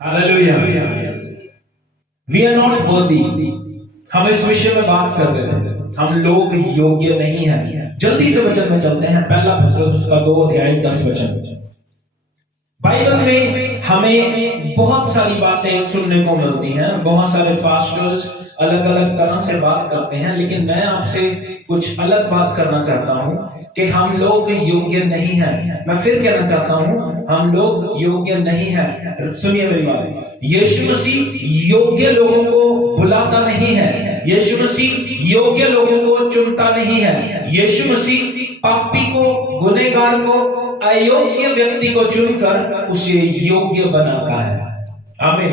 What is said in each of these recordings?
Hallelujah. We are not worthy. हम इस विषय में बात कर रहे थे, हम लोग योग्य नहीं हैं। जल्दी से वचन में चलते हैं। पहला पत्रस उसका 2:10 बाइबल में हमें बहुत सारी बातें सुनने को मिलती हैं। बहुत सारे पास्टर्स अलग अलग तरह से बात करते हैं, लेकिन मैं आपसे कुछ अलग बात करना चाहता हूं कि हम लोग योग्य नहीं हैं। मैं फिर कहना चाहता हूं, हम लोग योग्य नहीं हैं। सुनिए मेरी बात। यीशु मसीह योग्य लोगों को बुलाता नहीं है। यीशु मसीह योग्य लोगों को चुनता नहीं है। यीशु मसीह पापी को, गुनहगार को, अयोग्य व्यक्ति को चुनकर उसे योग्य बनाता है। आमीन।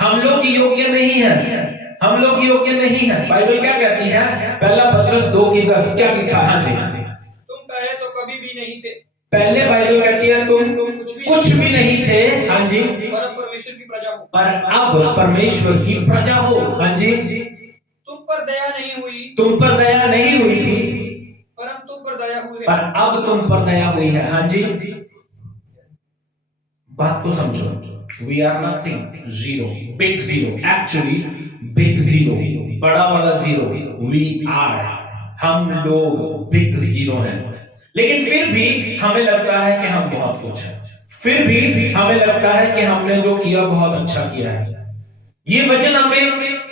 हम लोग योग्य नहीं हैं। हम लोग योग्य नहीं हैं। बाइबल क्या कहती है? पहला पत्रस 2:10 क्या लिखा है? हाँ जी। तुम पहले तो कभी भी नहीं थे। पहले बाइबल कहती है तुम कुछ भी नहीं थे। हाँ जी। पर अब परमेश्वर की प्रजा हो। पर अब परमेश्वर की प्रजा हो। हाँ जी। तुम पर दया नहीं हुई। तुम पर दया नहीं हुई थी, पर अब तुम पर दया हुई है। पर अब तुम पर दया हुई है। हाँ जी। बात को समझो। We are nothing, zero, big zero, actually big zero, बड़ा वाला जीरो। वी आर, हम लोग बिग जीरो हैं। लेकिन फिर भी हमें लगता है कि हम बहुत कुछ हैं। फिर भी हमें लगता है कि हमने जो किया बहुत अच्छा किया है। ये वचन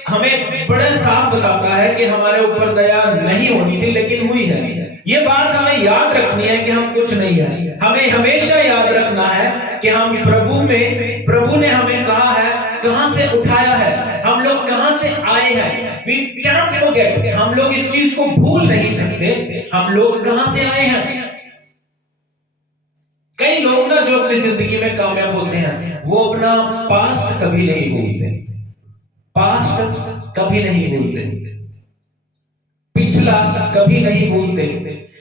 हमें बड़े साफ बताता है कि हमारे ऊपर दया नहीं होनी थी, लेकिन हुई है। ये बात हमें याद रखनी है कि हम कुछ नहीं है। हमें हमेशा याद रखना है कि हम प्रभु ने हमें कहा है, कहां से उठाया है, हम लोग कहां से आए हैं। We cannot forget. हम लोग इस चीज को भूल नहीं सकते, हम लोग कहां से आए हैं। कई लोग ना जो अपनी जिंदगी में कामयाब होते हैं, वो अपना पास्ट कभी नहीं भूलते। पास्ट कभी नहीं भूलते, पिछला कभी नहीं भूलते।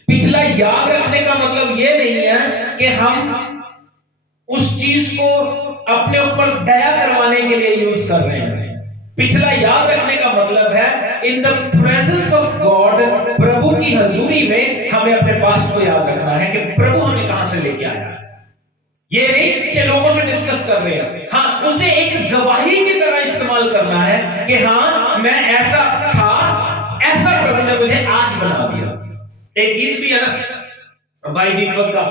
पिछला याद रखने का मतलब ये नहीं है कि हम उस चीज को अपने ऊपर दया करवाने के लिए यूज कर रहे हैं। पिछला याद रखने का मतलब है in the presence of God, प्रभु की हजूरी में हमें अपने पास्ट को याद रखना है कि प्रभु हमें कहां से लेके आया। ये नहीं कि लोगों से डिस्कस कर रहे हैं। हाँ, उसे एक गवाही की तरह इस्तेमाल करना है कि हाँ, मैं ऐसा था, ऐसा प्रभु ने मुझे आज बना दिया। एक गीत भी है ना भाई दीपक का,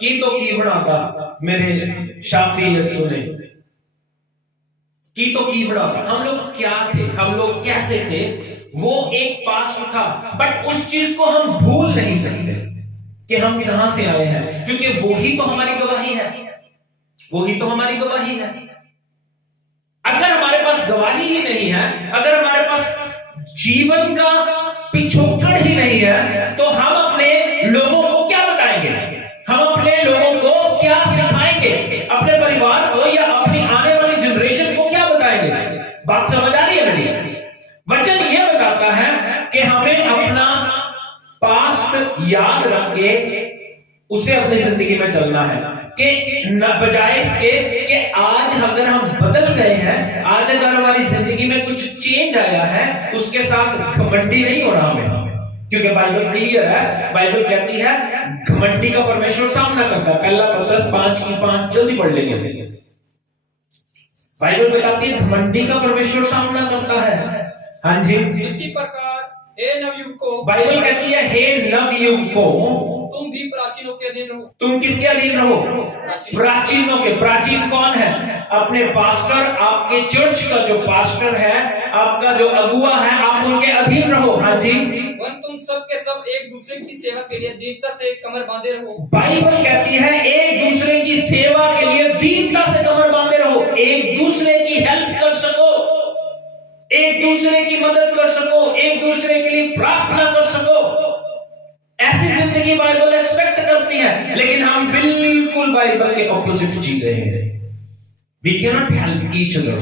की तो की बनाता मेरे शाफी यस्सु ने, की तो की बनाता। हम लोग क्या थे, हम लोग कैसे थे, वो एक पास्ट था, बट उस चीज को हम भूल नहीं सकते कि हम कहां से आए हैं, क्योंकि वो ही तो हमारी गवाही है। वो ही तो हमारी गवाही है। अगर हमारे पास गवाही ही नहीं है, अगर हमारे पास जीवन का पिछोकड़ ही नहीं है, तो हम अपने लोगों को क्या बताएंगे? हम अपने लोगों को क्या सिखाएंगे? अपने परिवार को या अपनी आने वाली जनरेशन को क्या बताएंगे? बात समझ आ रही है मेरी? वचन यह बताता है कि हमें अपना पास्ट याद रख के उसे अपनी जिंदगी में चलना है, कि न बजाय इसके कि आज अगर हम बदल गए हैं, आज अगर हमारी जिंदगी में कुछ चेंज आया है, उसके साथ घमंडी नहीं होना हमें। क्योंकि बाइबल क्लियर है। बाइबल कहती है घमंडी का परमेश्वर सामना करता है। पहला पत्रस 5:5 जल्दी पढ़ लेंगे। बाइबल बताती है घमंडी का परमेश्वर सामना करता है। हाँ जी। इसी प्रकार हे नवयुवकों, बाइबल कहती है हे नवयुवकों, तुम भी प्राचीनों के अधीन रहो। तुम किसके अधीन रहो? प्राचीनों के। प्राचीन कौन है? अपने पास्टर, आपके चर्च का जो पास्टर है, आपका जो अगुआ है, आप उनके अधीन रहो। हाँ जी। तुम सब के सब एक दूसरे की सेवा के लिए दीनता से कमर बांधे रहो। बाइबल कहती है एक दूसरे की सेवा के लिए दीनता से कमर बांधे रहो। एक दूसरे की हेल्प कर सको, एक दूसरे की मदद कर सको, एक दूसरे के लिए प्रार्थना कर सको। ऐसी जिंदगी बाइबल एक्सपेक्ट करती है, लेकिन हम बिल्कुल बाइबल के ऑपोजिट जी रहे हैं। We can not help each other.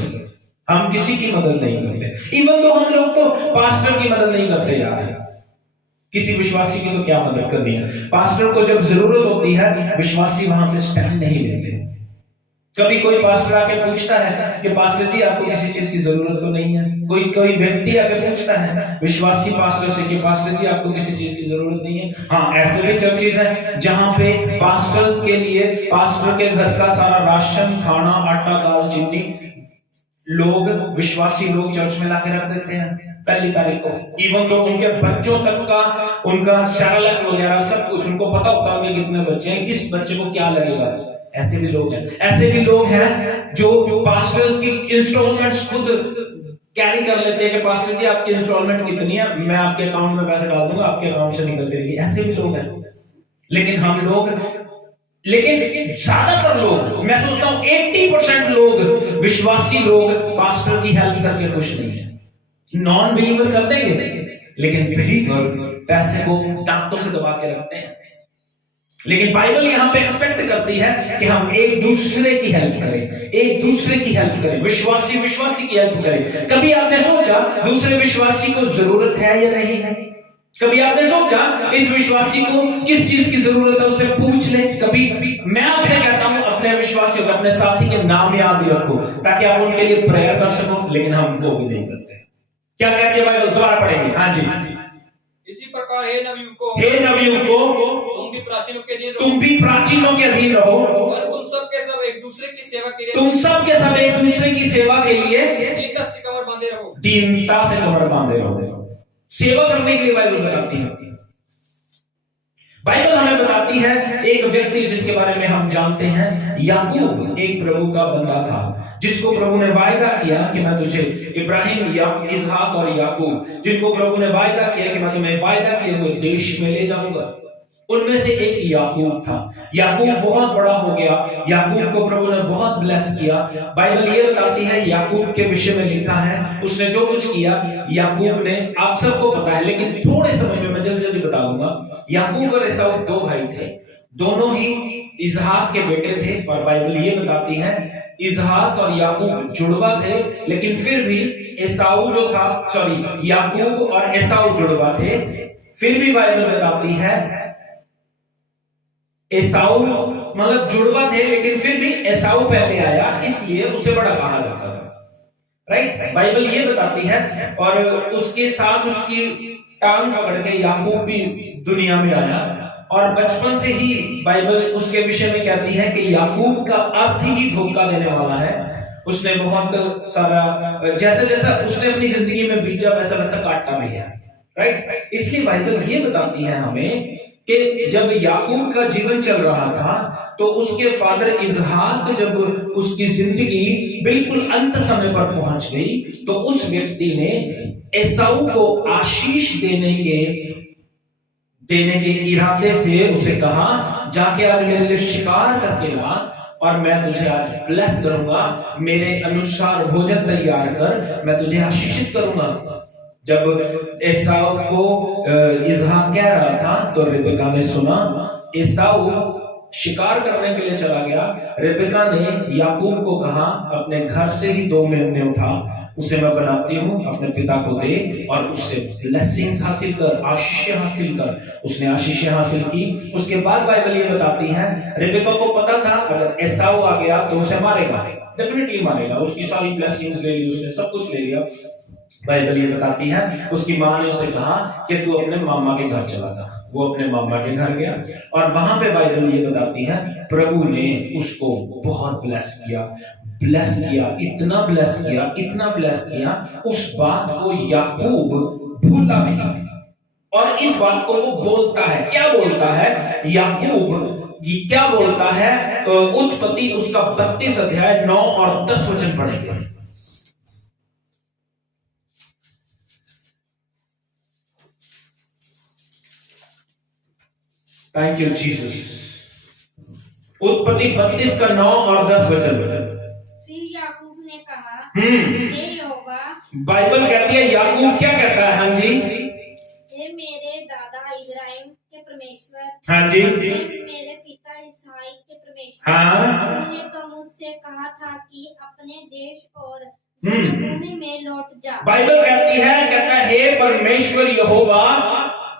हम किसी की मदद नहीं करते। इवन तो हम लोग तो पास्टर की मदद नहीं करते यार। किसी विश्वासी की तो क्या मदद करनी है। पास्टर को जब जरूरत होती है, विश्वासी वहां पे स्टैंड नहीं लेते। कभी कोई पास्टर आके पूछता है कि पास्टर जी आपको किसी चीज की जरूरत तो नहीं है? कोई व्यक्ति आके पूछता है विश्वासी पास्टर से कि पास्टर जी आपको किसी चीज की जरूरत नहीं है? हाँ, ऐसे भी चर्चेज हैं जहां पे पास्टर्स के लिए पास्टर के घर का सारा राशन, खाना, आटा, दाल, चीनी लोग, विश्वासी लोग चर्च में लाके रख देते हैं पहली तारीख को। इवन तो उनके बच्चों तक का, उनका शरालक वगैरह सब कुछ उनको पता होता है कि कितने बच्चे हैं, किस बच्चे को क्या लगेगा। ऐसे भी लोग हैं। ऐसे भी लोग हैं जो पास्टर्स की इंस्टॉलमेंट्स खुद कैरी कर लेते हैं कि पास्टर जी आपकी इंस्टॉलमेंट कितनी है, मैं आपके अकाउंट में पैसे डाल दूंगा, आपके अकाउंट से निकलती रहेगी। ऐसे भी लोग हैं। लेकिन ज्यादातर लोग, मैं सोचता हूं 80% लोग, विश्वासी लोग पास्टर की हेल्प करके खुश नहीं है। नॉन बिलीवर कर देंगे, लेकिन बिलीवर पैसे को दांतों से दबा के रखते हैं। लेकिन बाइबल यहां पे एक्सपेक्ट करती है कि हम एक दूसरे की हेल्प करें, एक दूसरे की हेल्प करें, विश्वासी की हेल्प करें। कभी आपने सोचा दूसरे विश्वासी को जरूरत है या नहीं है? कभी आपने सोचा इस विश्वासी को किस चीज की जरूरत है, उससे पूछ ले। कभी मैं आपसे कहता हूं अपने विश्वासियों को, अपने साथी के नाम याद रखो ताकि आप उनके लिए प्रेयर कर सको, लेकिन हम वो भी नहीं करते। क्या कहती है बाइबल? दोबारा पढ़ेंगे। हाँ जी। इसी प्रकार हे नबियों को तुम भी प्राचीनों के अधीन रहो, और तुम सब के सब एक दूसरे की सेवा के लिए दीनता से कमर बांधे रहो। सेवा करने के लिए बाइबल बताती है। बाइबल हमें बताती है एक व्यक्ति जिसके बारे में हम जानते हैं, याकूब एक प्रभु का बंदा था, जिसको प्रभु ने वायदा किया कि मैं तुझे, इब्राहिम, इसहाक और याकूब, जिनको प्रभु ने वायदा किया कि मैं तुम्हें वायदा किए हुए देश में ले जाऊंगा। उनमें से एक याकूब था। याकूब बहुत बड़ा हो गया, याकूब को प्रभु ने बहुत ब्लेस किया। बाइबल ये बताती है, याकूब के विषय में लिखा है, उसने जो कुछ किया याकूब ने, आप सबको पता है, लेकिन थोड़े समय में मैं जल्दी बता दूंगा। याकूब और एसाऊ दो भाई थे, दोनों ही इसहाक के बेटे थे। और बाइबल ये बताती है इसहाक और याकूब जुड़वा थे, लेकिन फिर भी याकूब और एसाऊ जुड़वा थे। फिर भी बाइबल बताती है एसाऊ मतलब जुड़वा थे, लेकिन फिर भी एसाऊ पहले आया, इसलिए उसे बड़ा कहा जाता था। राइट, बाइबल ये बताती है। और उसके साथ उसकी टांग पकड़ के याकूब भी दुनिया में आया। और बचपन से ही बाइबल उसके विषय में कहती है कि याकूब का अर्थ ही धोखा देने वाला है। उसने बहुत सारा, जैसे जैसा उसने अपनी जिंदगी में बीजा वैसा वैसा काटता भी है। राइट, इसलिए बाइबल ये बताती है हमें कि जब याकूब का जीवन चल रहा था तो उसके फादर इसहाक, जब उसकी जिंदगी बिल्कुल अंत समय पर पहुंच गई, तो उस व्यक्ति ने एसाऊ को आशीष देने के इरादे से उसे कहा, जाके आज मेरे लिए शिकार करके ला और मैं तुझे आज ब्लेस करूंगा, मेरे अनुसार भोजन तैयार कर, मैं तुझे आशीषित करूंगा। जब एसाऊ को इसहाक कह रहा था तो रिबेका ने सुना। एसाऊ शिकार करने के लिए चला गया। रिबेका ने याकूब को कहा, अपने घर से ही 2 मेमने उठा, उसे मैं बनाती हूँ, अपने पिता को दे और उससे ब्लेसिंग्स हासिल कर, आशीषें हासिल कर। उसने आशीषें हासिल की। उसके बाद बाइबल ये बताती है, रिबेका को पता था अगर एसाऊ आ गया तो उसे मारेगा, डेफिनेटली मारेगा। उसकी सारी ब्लेसिंग्स ले ली, उसने सब कुछ ले लिया। बाइबल ये बताती है उसकी माँ ने उसे कहा कि तू अपने मामा के घर चला जा। वो अपने मामा के घर गया और वहां पे बाइबल ये बताती है प्रभु ने उसको बहुत ब्लेस किया, इतना ब्लेस किया, उस बात को याकूब भूला नहीं। और इस बात को वो बोलता है, क्या बोलता है याकूब, क्या बोलता है? उत्पत्ति उसका 32 अध्याय 9 और 10 वचन पढ़ेंगे। Thank you Jesus. उत्पत्ति 32 का 9 और 10 वचन। फिर याकूब ने कहा, हे यहोवा, बाइबल कहती है याकूब क्या कहता है? हाँ जी, हे मेरे दादा इब्राहिम के परमेश्वर, हाँ जी, हे मेरे पिता इसहाक के परमेश्वर, हाँ, तूने तो मुझसे कहा था कि अपने देश और जन्मभूमि में लौट जा। बाइबल कहती है, कहता है हे परमेश्वर यहोवा,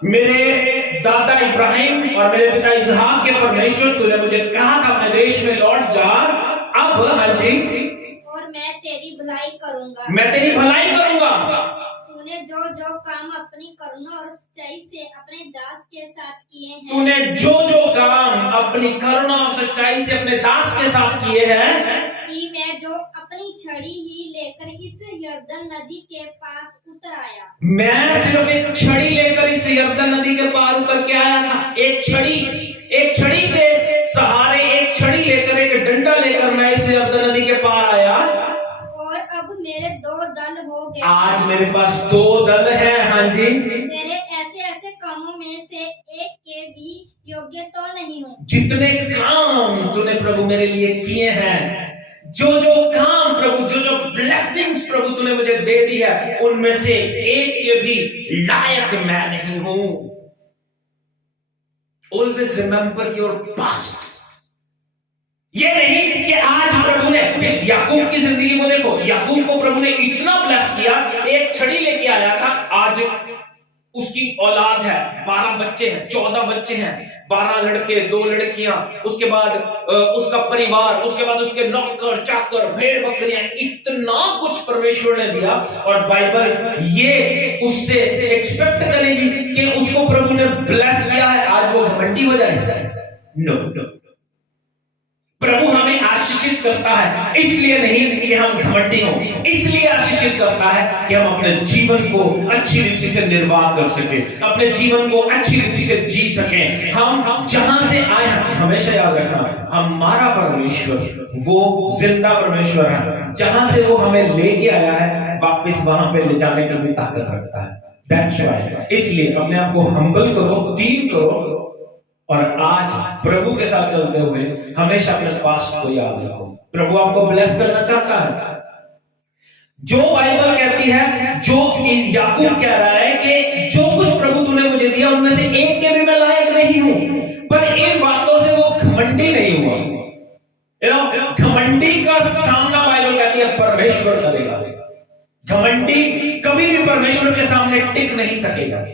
मेरे दादा इब्राहिम और मेरे पिता इसहाक के परमेश्वर, तूने मुझे कहा था अपने देश में लौट जा। अब अब हाँ जी, और मैं तेरी भलाई करूंगा। मैं तेरी भलाई करूंगा। तूने जो जो काम अपनी करुणा और सच्चाई से अपने दास के साथ किए हैं, तूने जो जो काम अपनी करुणा और सच्चाई से अपने दास के साथ किए हैं, कि मैं जो अपनी छड़ी ही लेकर इस यरदन नदी के पास उतर आया। मैं सिर्फ एक छड़ी लेकर इस यरदन नदी के पार उतर के आया था। एक छड़ी के सहारे, एक छड़ी लेकर, एक डंडा लेकर मैं इस यरदन नदी के पार आया। और अब मेरे दो दल हो गए। आज मेरे पास दो दल हैं। हाँ जी, मेरे ऐसे ऐसे कामों में से एक के भी योग्य तो नहीं हूँ। जितने काम तूने प्रभु मेरे लिए किए हैं, जो जो काम प्रभु, जो जो ब्लेसिंग्स प्रभु तूने मुझे दे दी है, उनमें से एक के भी लायक मैं नहीं हूं। Always remember your past. ये नहीं कि आज प्रभु ने, याकूब की जिंदगी को देखो, याकूब को प्रभु ने इतना ब्लेस किया, एक छड़ी लेके आया था, आज उसकी औलाद है, 12 बच्चे हैं, 14 बच्चे हैं, 12 लड़के, 2 लड़कियां, उसके बाद उसका परिवार, उसके बाद उसके नौकर चाकर, भेड़ बकरियां, इतना कुछ परमेश्वर ने दिया। और बाइबल ये उससे एक्सपेक्ट करेगी कि उसको प्रभु ने ब्लेस किया है, आज वो घमंडी हो जाएगा? नो। प्रभु हमें आशीषित करता है, इसलिए नहीं कि हम घमंडी हों, इसलिए आशीषित करता है कि हम अपने जीवन को अच्छी रीति से निर्वाह कर सके, अपने जीवन को अच्छी रीति से जी सके। हम जहां से आए हैं, हमेशा याद रखना, हमारा परमेश्वर वो जिंदा परमेश्वर है। जहां से वो हमें लेके आया है, वापस वहां पे ले जाने की भी ताकत रखता है। दैट्स व्हाई, इसलिए अपने आप को हम्बल करो, दीन करो, और आज प्रभु के साथ चलते हुए हमेशा अपने पास्ट को याद रखो। प्रभु आपको ब्लेस करना चाहता है। जो बाइबल कहती है, जो याकूब कह रहा है कि जो कुछ प्रभु तूने मुझे दिया, उनमें से एक के भी मैं लायक नहीं हूं, पर इन बातों से वो घमंडी नहीं हुआ। घमंडी का सामना बाइबल कहती है परमेश्वर करेगा। घमंडी कभी भी परमेश्वर के सामने टिक नहीं सकेगा।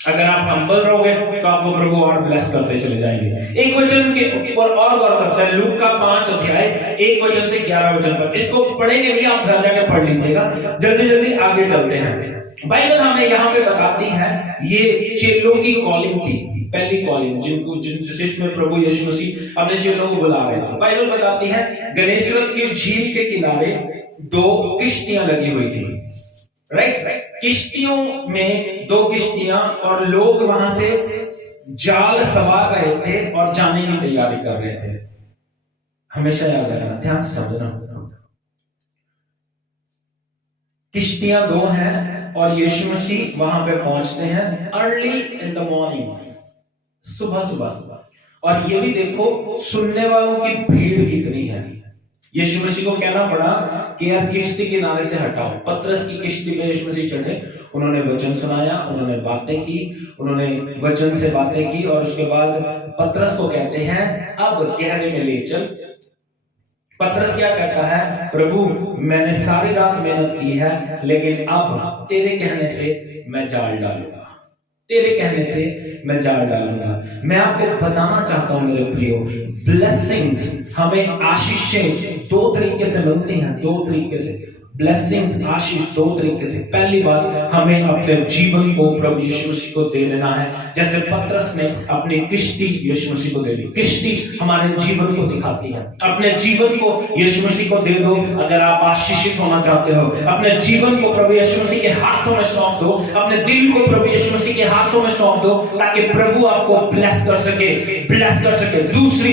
अगर आप हम्बल रहोगे तो आपको प्रभु और ब्लेस करते चले जाएंगे। एक वचन के ऊपर और गौर करते हैं, लूका 5 अध्याय 1 वचन से 11 वचन तक। इसको पढ़ेंगे भी, आप घर जाके पढ़ लीजिएगा। जल्दी जल्दी आगे चलते हैं। बाइबल हमें यहाँ पे बताती है, ये चेलों की कॉलिंग थी, पहली कॉलिंग, जिसमें प्रभु यीशु मसीह अपने चेलों को बुला रहे थे। बाइबल बताती है, गनेसरत की झील के किनारे 2 किश्तियां लगी हुई थी। राइट, किश्तियों में 2 किश्तियां, और लोग वहां से जाल सवार रहे थे और जाने की तैयारी कर रहे थे। हमेशा याद रखना, ध्यान से समझना। किश्तियां 2 हैं और यीशु मसीह वहां पे पहुंचते हैं अर्ली इन द मॉर्निंग, सुबह। और ये भी देखो सुनने वालों की भीड़ कितनी है। यीशु मसीह को कहना पड़ा कि यार किश्ती किनारे से हटाओ। पतरस की किश्ती पे यीशु मसीह चढ़े, उन्होंने वचन सुनाया, उन्होंने बातें की, उन्होंने वचन से बातें की, और उसके बाद पतरस को कहते हैं अब गहरे में ले चल। पतरस क्या कहता है, प्रभु मैंने सारी रात मेहनत की है, लेकिन अब तेरे कहने से मैं जाल डालूंगा, तेरे कहने से मैं जाल डालूंगा। मैं आपको बताना चाहता हूं मेरे प्रियो, ब्लेसिंग्स हमें आशीषें 2 तरीके से मिलती हैं, 2 तरीके से। ब्लेसिंग्स, आशीष 2 तरीके से। पहली बात, हमें अपने जीवन को प्रभु यीशु मसीह को दे देना है, जैसे पतरस ने अपनी किश्ती यीशु मसीह को दे दी। किश्ती हमारे जीवन को दिखाती है। अपने जीवन को यीशु मसीह को दे दो। अगर आप आशीषित होना चाहते हो, अपने जीवन को प्रभु यीशु मसीह के हाथों में सौंप दो, अपने दिल को प्रभु यीशु मसीह के हाथों में सौंप दो, ताकि प्रभु आपको ब्लेस कर सके। दूसरी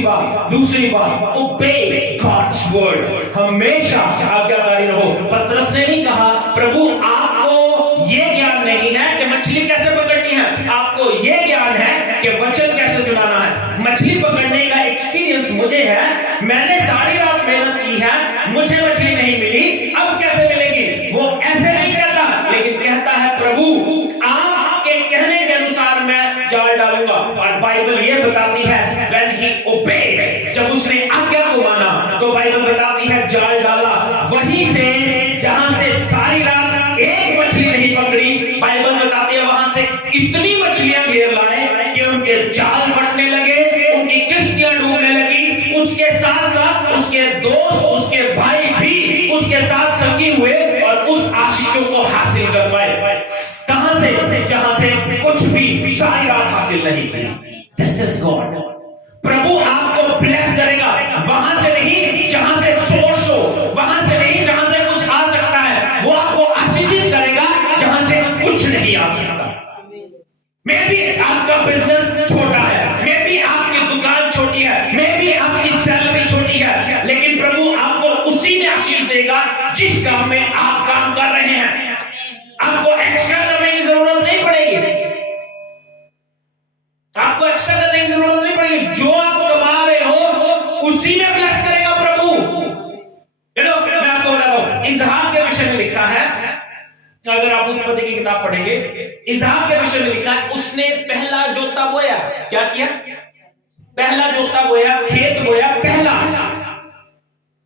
बात, ओबे गॉड्स वर्ड, हमेशा आज्ञाकारी रहो। पतरस ने नहीं कहा प्रभु आपको ये ज्ञान नहीं है कि मछली कैसे पकड़नी है, आपको ये ज्ञान है कि वचन कैसे सुनाना है। मछली पकड़ने का एक्सपीरियंस मुझे है, मैंने सारी रात मेहनत की है, मुझे मछली नहीं मिली, अब कैसे मिलेगी? वो ऐसे नहीं कहता, लेकिन कहता है प्रभु आपके कहने के अनुसार मैं जाल डालूंगा। और बाइबल ये बताती है when he obeyed, जब उसने आज्ञा को माना, तो बाइबल बताती है जाल डाला, वहीं से जहां से सारी रात एक मछली नहीं पकड़ी, बाइबल बताती है वहां से इतनी मछलियां घेर लाए कि उनके जाल फटने लगे, उनकी किश्तियां डूबने लगी, उसके साथ साथ उसके दोस्त, उसके भाई भी उसके साथ संगी हुए और उस आशीषों को हासिल कर पाए। कहां से? जहां से कुछ भी सारी रात हासिल नहीं किया। This is God. प्रभु आपको ब्लेस करेगा, वहां से नहीं जहां से सोर्स हो, वहां से नहीं जहां से कुछ आ सकता है, वो आपको आशीषित करेगा जहां से कुछ नहीं आ सकता। मे बी आपका बिजनेस छोटा है, मे बी आपकी दुकान छोटी है, मे बी आपकी सैलरी छोटी है, लेकिन प्रभु आपको उसी में आशीष देगा जिस काम में आप काम कर रहे हैं। आपको एक्स्ट्रा करने की जरूरत नहीं पड़ेगी, आपको एक्स्ट्रा करने की जरूरत नहीं पड़ेगी। जो आप कमा रहे हो उसी में ब्लेस करेगा प्रभु। मैं आपको बताता हूं, इसहाक के विषय में लिखा है, अगर आप उत्पत्ति की किताब पढ़ेंगे, इसहाक के विषय में लिखा है, उसने पहला जोता बोया। क्या किया? पहला जोता बोया, खेत बोया पहला।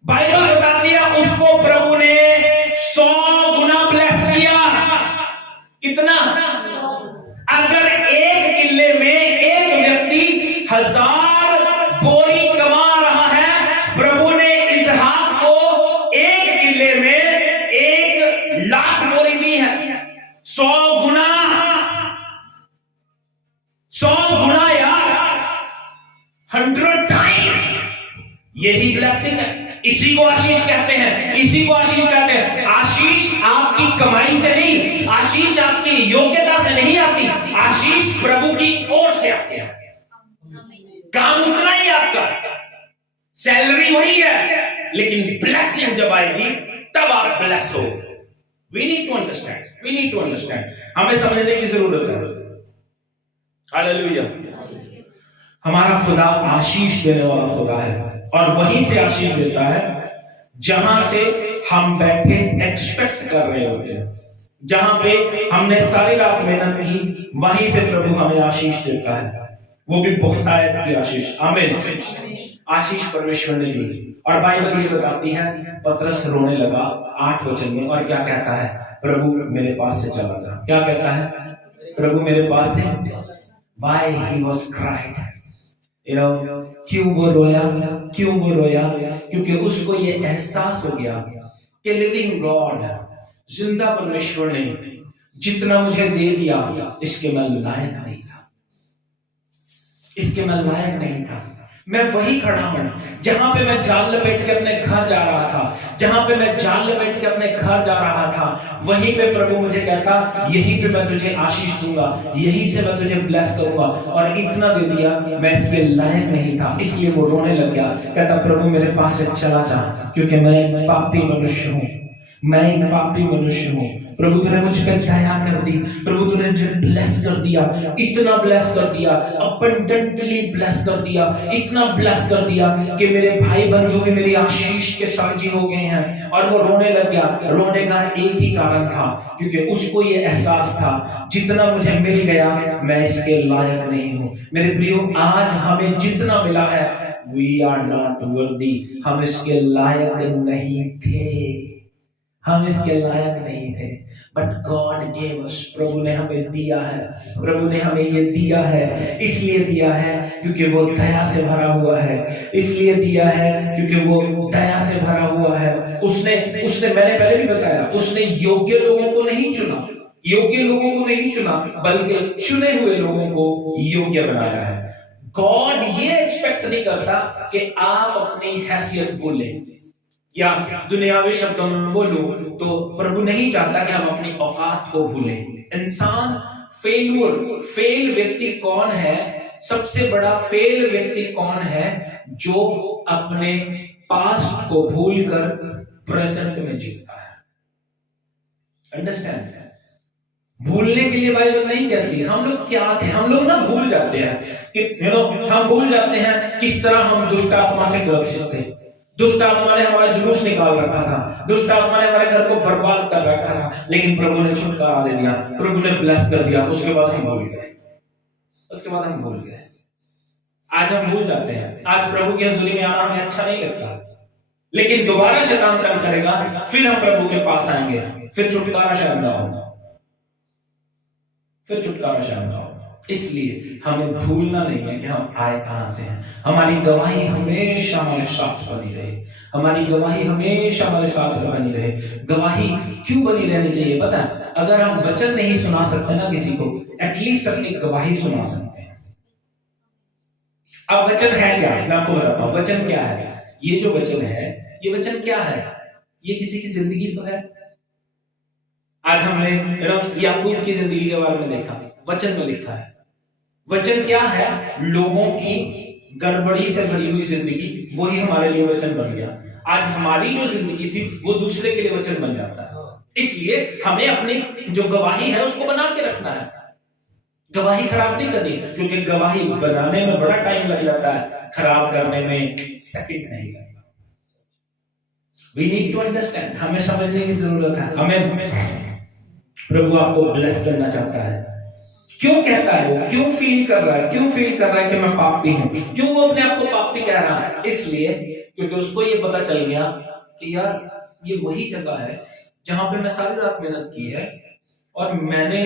बाइबल बताती है उसको प्रभु ने 100 गुना ब्लेस किया। कितना? अगर एक किले में एक व्यक्ति 1000 बोरी कमा रहा है, प्रभु ने इसहाक को एक किले में 1,00,000 बोरी दी है। 100 गुना, 100 गुना यार, 100 टाइम। यही ब्लेसिंग है, इसी को आशीष कहते हैं, इसी को आशीष कहते हैं। आशीष आपकी कमाई से नहीं, आशीष आपकी योग्यता से नहीं आती, आशीष प्रभु की ओर से आती है। काम उतना ही आपका, सैलरी वही है, लेकिन ब्लेसिंग जब आएगी तब आप ब्लेस हो। We need to understand, we need to understand. हमें समझने की जरूरत है। हालेलुया। हमारा खुदा आशीष देने वाला खुदा है, और वहीं से आशीष देता है जहां से हम बैठे एक्सपेक्ट कर रहे होते हैं। जहां पे हमने सारी रात मेहनत की, वहीं से प्रभु हमें आशीष देता है, वो भी बहुतायत की आशीष। आमीन। आशीष परमेश्वर ने दी। और बाइबल ये बताती है, पतरस रोने लगा 8 वचन में, और क्या कहता है? प्रभु मेरे पास से चला जा। क्या कहता है? प्रभु मेरे पास से। Why he was cried? क्यों वो रोया? क्यों वो रोया? क्योंकि उसको ये एहसास हो गया कि लिविंग गॉड, जिंदा परमेश्वर ने जितना मुझे दे दिया, इसके मैं लायक नहीं था, इसके मैं लायक नहीं था। मैं वही खड़ा हूं जहां पे मैं जाल लपेट के अपने घर जा रहा था, जहां पे मैं जाल लपेट के अपने घर जा रहा था, वहीं पे प्रभु मुझे कहता, यहीं पे मैं तुझे आशीष दूंगा, यहीं से मैं तुझे ब्लेस करूंगा, और इतना दे दिया, मैं इसके लायक नहीं था। इसलिए वो रोने लग गया। कहता, प्रभु मेरे पास से चला जा, क्योंकि मैं एक पापी मनुष्य हूं, मैं एक पापी मनुष्य हूं। प्रभु तूने मुझ पर दया कर दी, प्रभु तूने मुझे ब्लेस कर दिया, इतना ब्लेस कर दिया, अबंडेंटली ब्लेस कर दिया, इतना ब्लेस कर दिया कि मेरे भाई बंधु भी मेरी आशीष के साझी हो गए हैं। और वो रोने लग गया। रोने का एक ही कारण था, क्योंकि उसको ये एहसास था, जितना मुझे मिल गया मैं इसके लायक नहीं हूं। मेरे प्रियो, आज हमें जितना मिला है, we are not worthy, हम इसके लायक नहीं थे, हम इसके लायक नहीं थे, बट गॉड गेव अस। प्रभु ने हमें दिया है, प्रभु ने हमें ये दिया है। इसलिए दिया है क्योंकि वो दया से भरा हुआ है, इसलिए दिया है क्योंकि वो दया से भरा हुआ है। उसने मैंने पहले भी बताया, उसने योग्य लोगों को नहीं चुना, योग्य लोगों को नहीं चुना, बल्कि चुने हुए लोगों को योग्य बनाया है। गॉड ये एक्सपेक्ट नहीं करता कि आप अपनी हैसियत भूलें, या दुनियावी शब्दों में बोलूं तो प्रभु नहीं चाहता कि हम अपनी औकात को भूलें। इंसान फेल व्यक्ति कौन है? सबसे बड़ा फेल व्यक्ति कौन है? जो अपने पास्ट को भूलकर प्रेजेंट में जीता है। अंडरस्टैंड? भूलने के लिए बाइबल नहीं कहती। हम लोग क्या थे? हम लोग ना भूल जाते हैं कि हम भूल जाते हैं किस तरह हम दुष्ट आत्मा से ग्रसित थे। दुष्ट आत्मा ने हमारा जुलूस निकाल रखा था, दुष्ट आत्मा ने हमारे घर को बर्बाद कर रखा था, लेकिन प्रभु ने छुटकारा दे दिया, प्रभु ने ब्लेस कर दिया। उसके बाद हम भूल गए, उसके बाद हम भूल गए। आज हम भूल जाते हैं। आज प्रभु की हज़ूरी में आना हमें अच्छा नहीं लगता, लेकिन दोबारा शैतान तंग करेगा, फिर हम प्रभु के पास आएंगे, फिर छुटकारा शायद ना हो, फिर छुटकारा शायद ना हो। इसलिए हमें भूलना नहीं है कि हम आए कहां से हैं। हमारी गवाही हमेशा हमारे साथ बनी रहे, हमारी गवाही हमेशा हमारे साथ बनी रहे। गवाही क्यों बनी रहनी चाहिए पता है? अगर हम वचन नहीं सुना सकते ना किसी को, एटलीस्ट अपनी गवाही सुना सकते हैं। अब वचन है क्या, मैं आपको बताता हूं वचन क्या है। ये जो वचन है, ये वचन क्या है? ये किसी की जिंदगी तो है। आज हमने याकूब की जिंदगी के बारे में देखा, वचन में लिखा है। वचन क्या है? लोगों की गड़बड़ी से भरी हुई जिंदगी, वही हमारे लिए वचन बन गया। आज हमारी जो जिंदगी थी वो दूसरे के लिए वचन बन जाता है। इसलिए हमें अपनी जो गवाही है उसको बना के रखना है, गवाही खराब नहीं करनी, क्योंकि गवाही बनाने में बड़ा टाइम लग जाता है, खराब करने में सेकंड नहीं लगता। We need to understand, हमें समझने की जरूरत है। हमें प्रभु आपको ब्लेस करना चाहता है। क्यों कहता है वो? क्यों फील कर रहा है? क्यों फील कर रहा है कि मैं पापी हूं? क्यों वो अपने आप को पापी कह रहा है? इसलिए क्योंकि उसको ये पता चल गया कि यार ये वही जगह है जहां पे मैं सारी रात मेहनत की है और मैंने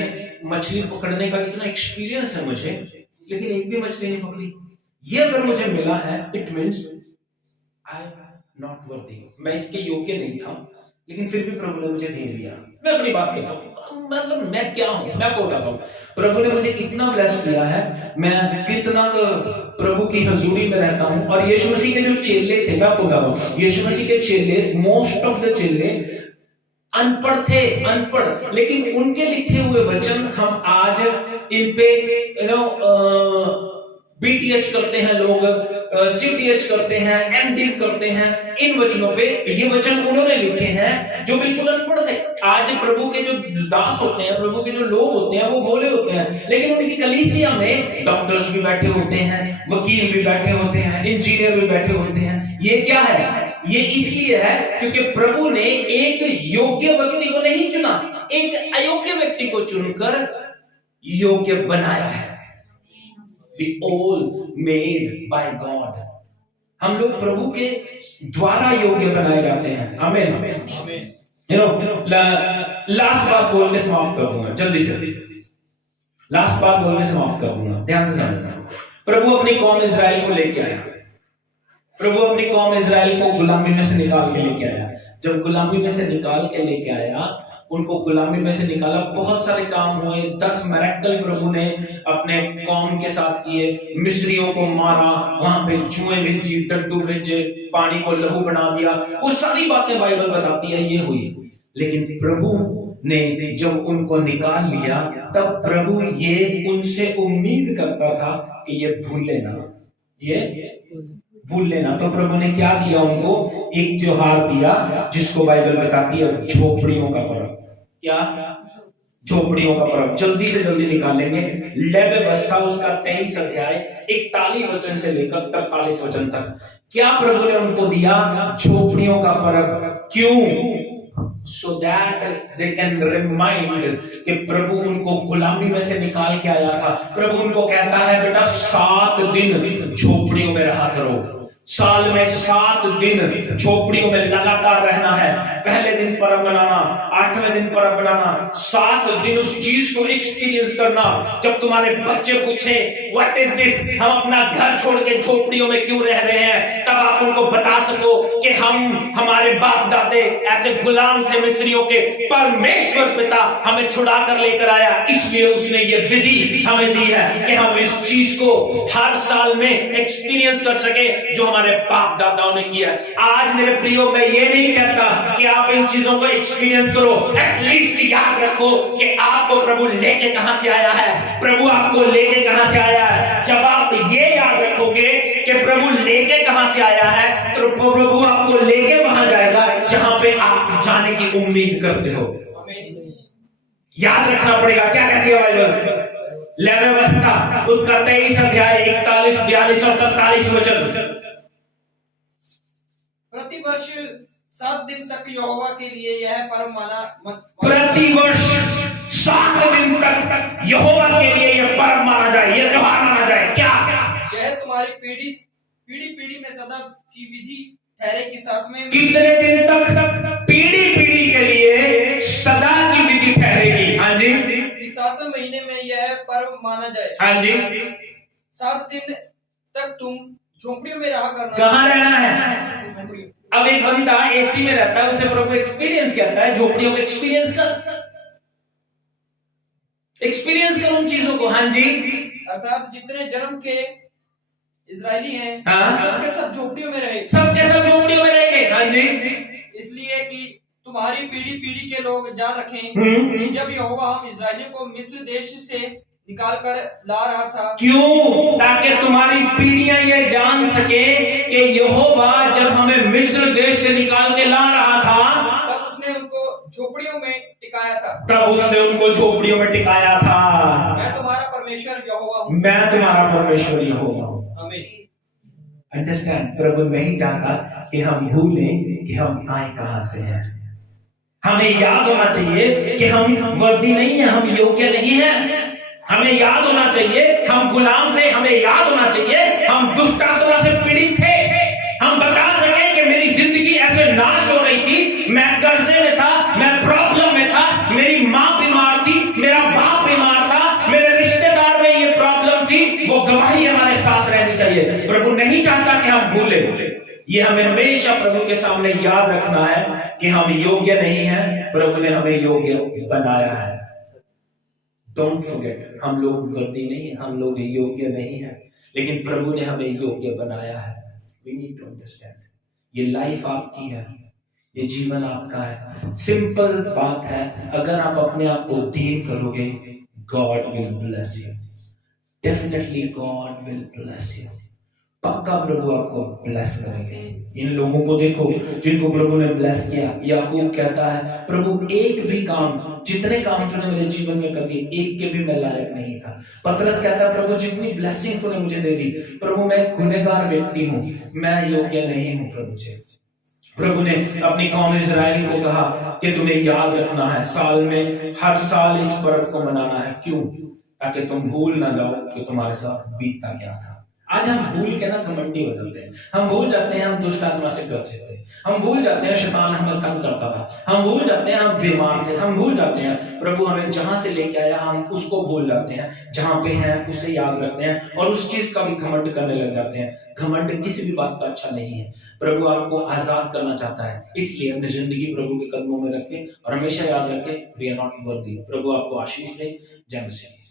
मछली पकड़ने का इतना एक्सपीरियंस है मुझे, लेकिन एक भी मछली नहीं पकड़ी। ये अगर मुझे मिला है, it means I not worthy, मैं इसके योग्य नहीं था, लेकिन फिर भी प्रभु ने मुझे दे दिया। मैं अपनी बात कहता हूँ, मतलब मैं क्या हूं, मैं आपको बताता हूँ। प्रभु ने मुझे इतना ब्लेस किया है, मैं कितना प्रभु की हजूरी में रहता हूं। और यीशु मसीह के जो चेले थे, मैं आपको बता रहा हूं, यीशु मसीह के चेले, मोस्ट ऑफ द चेले अनपढ़ थे, अनपढ़, लेकिन उनके लिखे हुए वचन हम आज इन पे बीटीएच करते हैं लोग, सीटीएच करते हैं, एमडिव करते हैं। इन वचनों पे, ये वचन उन्होंने लिखे हैं जो बिल्कुल अनपढ़ थे। आज प्रभु के जो दास होते हैं, प्रभु के जो लोग होते हैं, वो भोले होते हैं, लेकिन उनकी कलीसिया में डॉक्टर्स भी बैठे होते हैं, वकील भी बैठे होते हैं, इंजीनियर भी बैठे होते हैं। ये क्या है? ये इसलिए है क्योंकि प्रभु ने एक योग्य व्यक्ति को नहीं चुना, एक अयोग्य व्यक्ति को चुनकर योग्य बनाया है। We all made by God. हम लोग प्रभु के द्वारा योग्य बनाए जाते हैं। आमीन। लास्ट बात बोल के समाप्त कर दूंगा, जल्दी से लास्ट बात बोल के समाप्त कर दूंगा, ध्यान से समझना। प्रभु अपनी कौम इजराइल को लेके आया, प्रभु अपनी कौम इजराइल को गुलामी में से निकाल के लेके आया। जब गुलामी में से निकाल के लेके आया, उनको गुलामी में से निकाला, बहुत सारे काम हुए, 10 मिरेकल प्रभु ने अपने कौम के साथ किए। मिस्रियों को मारा, वहां पे जुएं भेजी, डड्डू भेजे, पानी को लहू बना दिया, वो सारी बातें बाइबल बताती है ये हुई। लेकिन प्रभु ने जब उनको निकाल लिया, तब प्रभु ये उनसे उम्मीद करता था कि ये भूल लेना, ये भूल लेना। तो प्रभु ने क्या दिया उनको? एक त्योहार दिया जिसको बाइबल बताती है झोपड़ियों का पर्व। क्या? झोपड़ियों का पर्व। जल्दी से जल्दी निकालेंगे। लेवी व्यवस्था उसका 23 अध्याय 41 वचन से लेकर 43 वचन तक। क्या प्रभु ने उनको दिया? झोपड़ियों का पर्व। क्यों? So that they can remind कि प्रभु उनको गुलामी में से निकाल के आया था। प्रभु उनको कहता है, बेटा 7 दिन झोपड़ियों में रहा करो, साल में 7 दिन झोपड़ियों में लगातार रहना है। पहले दिन पर्व मनाना, 8वें दिन पर्व मनाना, 7 दिन उस चीज को एक्सपीरियंस करना। जब तुम्हारे बच्चे पूछे व्हाट इज दिस, हम अपना घर छोड़ के झोपड़ियों में क्यों रह रहे हैं, तब आप उनको बता सको कि हमारे बाप दादे ऐसे गुलाम थे मिस्रियों के, परमेश्वर पिता हमें छुड़ा कर लेकर आया, इसलिए उसने ये विधि हमें दी है कि हम इस चीज को हर साल में एक्सपीरियंस कर सके जो हमारे बाप दादाओं ने किया। आज मेरे प्रियो, मैं ये नहीं कहता कि आप इन चीजों को एक्सपीरियंस करो, एटलीस्ट याद रखो कि आपको प्रभु लेके कहां से आया है। प्रभु आपको लेके कहां से आया है, जब आप ये याद रखोगे कि प्रभु लेके कहां से आया है, तो प्रभु आपको लेके वहां जाएगा जहां पे आप जाने की उम्मीद करते हो। याद रखना पड़ेगा। क्या कहती है बाइबल? लेवी व्यवस्था उसका 23 अध्याय 41, 42 और 43 वचन। प्रतिवर्ष 7 दिन तक यहोवा के लिए यह पर्व माना। प्रतिवर्ष 7 दिन तक यहोवा के लिए यह पर्व माना जाए, यह त्योहार माना जाए। क्या? यह तुम्हारी पीढ़ी पीढ़ी में सदा की विधि ठहरे कि 7वें कितने दिन तक? पीढ़ी पीढ़ी के लिए सदा की विधि ठहरेगी। हाँ जी। 7वें महीने में यह पर्व माना जाए। हाँ जी। 7 दिन तक तुम झोपड़ियों में रहा करना। कहाँ रहना है? अब एक बंदा एसी में रहता है, उसे प्रभु एक्सपीरियंस कहता है, झोपड़ियों का एक्सपीरियंस कर उन चीजों को। हाँ जी, अर्थात जितने जन्म के इजरायली हैं, हाँ, सबके सब झोपड़ियों में रहे, सबके सब झोपड़ियों में रहेंगे। हाँ जी, इसलिए कि तुम्हारी पीढ़ी पीढ़ी के लोग जान रखें कि जब यहोवा हम इजरायलियों को मिस्र देश से निकाल कर ला रहा था। क्यों? ताकि तुम्हारी पीढ़ियां ये जान सके कि यहोवा जब हमें मिस्र देश से निकाल के ला रहा था, तब उसने उनको झोपड़ियों में टिकाया था। तब उसने उनको झोपड़ियों में टिकाया था। मैं तुम्हारा परमेश्वर यहोवा हूँ। मैं तुम्हारा परमेश्वर यहोवा हूँ। आमीन। अंडरस्टैंड? प्रभु नहीं चाहता कि हम भूलें कि हम आए कहां से हैं। हमें याद होना चाहिए कि हम वर्दी नहीं है, हम योग्य नहीं है। हमें याद होना चाहिए हम गुलाम थे। हमें याद होना चाहिए हम दुष्ट आत्मा से पीड़ित थे। हम बता सके कि मेरी जिंदगी ऐसे नाश हो रही थी, मैं कर्जे में था, मैं प्रॉब्लम में था, मेरी माँ बीमार थी, मेरा बाप बीमार था, मेरे रिश्तेदार में ये प्रॉब्लम थी। वो गवाही हमारे साथ रहनी चाहिए। प्रभु नहीं चाहता कि हम भूलें। ये हमें हमेशा प्रभु के सामने याद रखना है कि हम योग्य नहीं हैं, प्रभु ने हमें योग्य बनाया है। डोंट फॉरगेट, हम लोग वर्दी नहीं है, हम लोग योग्य नहीं है, लेकिन प्रभु ने हमें योग्य बनाया है। We need to understand. ये लाइफ आपकी है, ये जीवन आपका है। सिंपल बात है, अगर आप अपने आप को डील करोगे, God will bless you. Definitely God will bless you. पक्का प्रभु आपको ब्लेस करेंगे। इन लोगों को देखो जिनको प्रभु ने ब्लेस किया। याकूब कहता है, प्रभु एक भी काम, जितने काम तूने मेरे जीवन में कर दिए, एक के भी मैं लायक नहीं था। पतरस कहता है, प्रभु जितनी ब्लेसिंग तूने मुझे दे दी, प्रभु मैं गुनहगार व्यक्ति हूँ, मैं योग्य नहीं हूँ प्रभु से। प्रभु ने अपनी कौम इज़राइल को कहा कि तुम्हें याद रखना है, साल में हर साल इस पर्व को मनाना है। क्यों? ताकि तुम भूल ना जाओ कि तुम्हारे साथ बीतता क्या था। आज हम भूल के ना घमंडी हो जाते हैं। हम भूल जाते हैं हम दुष्ट आत्मा से ग्रसित थे, हम भूल जाते हैं शैतान हमें तंग करता था, हम भूल जाते हैं हम बीमार थे, हम भूल जाते हैं प्रभु हमें जहां से लेके आया, हम उसको भूल जाते हैं। जहां पे हैं उसे याद रखते हैं और उस चीज का भी घमंड करने लग जाते हैं। घमंड किसी भी बात का अच्छा नहीं है। प्रभु आपको आजाद करना चाहता है, इसलिए अपनी जिंदगी प्रभु के कदमों में रखें और हमेशा याद रखें, वी आर नॉट वर्दी। प्रभु आपको आशीष दे। जय मसीह।